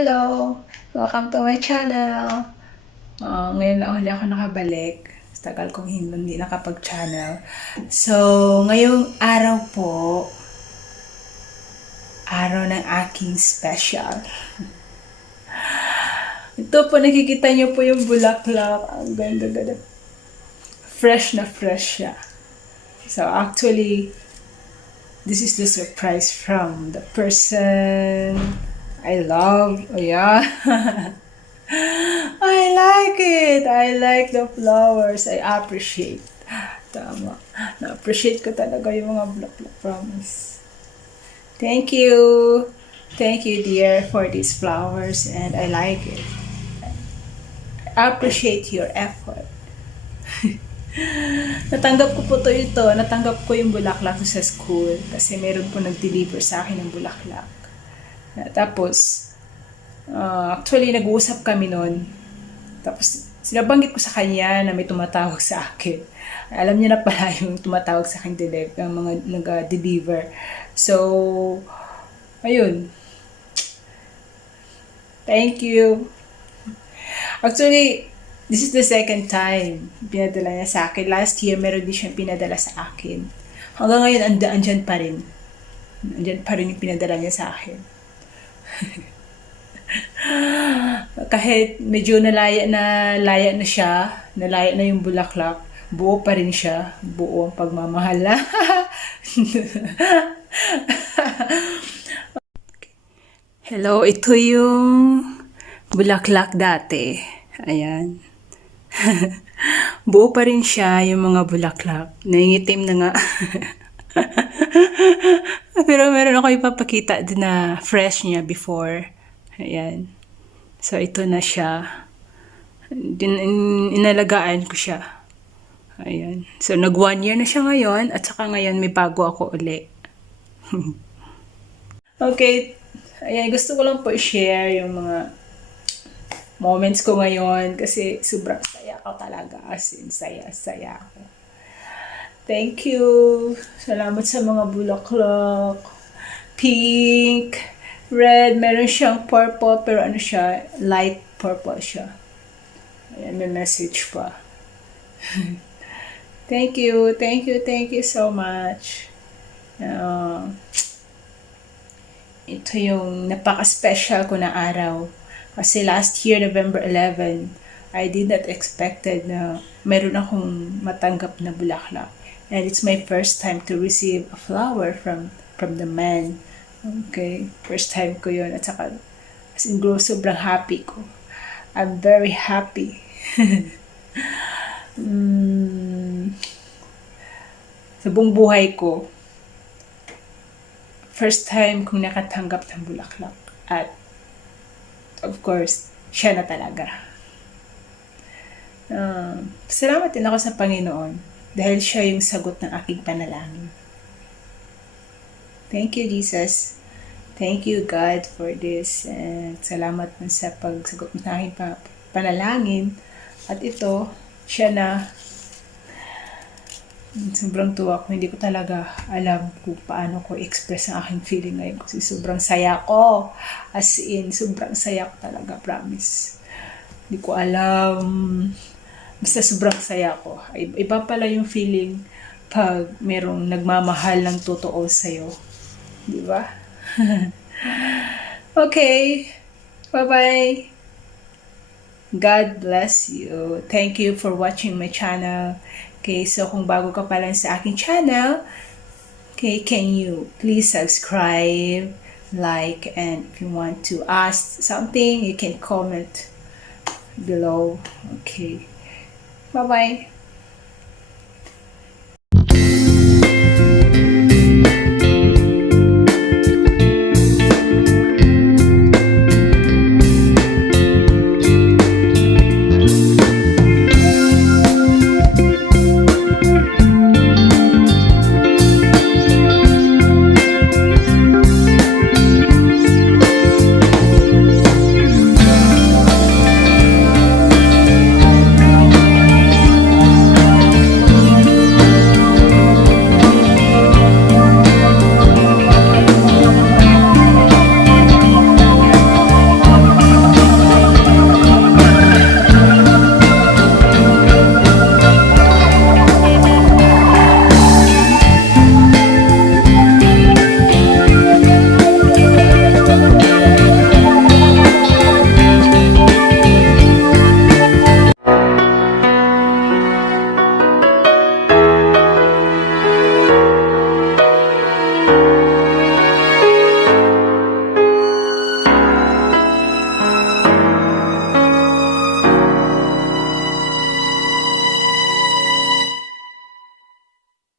Hello! Welcome to my channel! Ngayon lang ulit ako nakabalik. Tagal kong hindi nakapag-channel. So, ngayong araw po, araw ng aking special. Ito po, nakikita niyo po yung bulaklak. Ang ganda-ganda. Fresh na fresh siya. So, actually, this is the surprise from the person I love. Oh, yeah. I like it. I like the flowers. I appreciate. Tama. Na-appreciate ko talaga yung mga bulaklak. Promise. Thank you. Thank you, dear, for these flowers. And I like it. I appreciate your effort. Natanggap ko po ito. Natanggap ko yung bulaklak sa school. Kasi meron po nag-deliver sa akin ng bulaklak. Tapos, actually, nag-uusap kami noon. Tapos, sinabanggit ko sa kanya na may tumatawag sa akin. Alam niya na pala yung tumatawag sa akin ang mga nag-deliver. So, ayun. Thank you. Actually, this is the second time pinadala niya sa akin. Last year, meron din siyang pinadala sa akin. Hanggang ngayon, andyan pa rin. Andyan pa rin yung pinadala niya sa akin. Kahit medyo nalaya na siya, nalaya na yung bulaklak, buo pa rin siya, buo ang pagmamahal na. Hello, ito yung bulaklak dati. Ayan. Buo pa rin siya yung mga bulaklak. Nangingitim na nga. Pero meron ako ipapakita din na fresh niya before. Ayan. So, ito na siya. Inalagaan ko siya. Ayan. So, nag 1 year na siya ngayon. At saka ngayon may bago ako uli. Okay. Ayan. Gusto ko lang po i-share yung mga moments ko ngayon. Kasi sobrang saya ko talaga. As in, saya ako. Thank you. Salamat sa mga bulaklak. Pink, red, meron siyang purple, pero ano siya, light purple siya. Ayan, may message pa. Thank you so much. Ito yung napaka-special ko na araw. Kasi last year, November 11, I did not expected na meron akong matanggap na bulaklak. And it's my first time to receive a flower from the man. Okay, first time ko yun. At saka, as in, sobrang happy ko. I'm very happy. Sa buong buhay ko, first time kong nakatanggap ng bulaklak. At, of course, siya na talaga. Salamat din ako sa Panginoon. Dahil siya yung sagot ng aking panalangin. Thank you, Jesus. Thank you, God, for this. And salamat man sa pagsagot ng aking panalangin. At ito, siya na. Sobrang tuwa ko. Hindi ko talaga alam kung paano ko express ang aking feeling ngayon. Kasi sobrang saya ko. As in, sobrang saya ko talaga, promise. Hindi ko alam. Basta sobrang saya ko. Iba pala yung feeling pag merong nagmamahal ng totoo sa'yo. Di ba? Okay. Bye-bye. God bless you. Thank you for watching my channel. Okay, so kung bago ka pa lang sa aking channel, okay, can you please subscribe, like, and if you want to ask something, you can comment below. Okay. Bye-bye.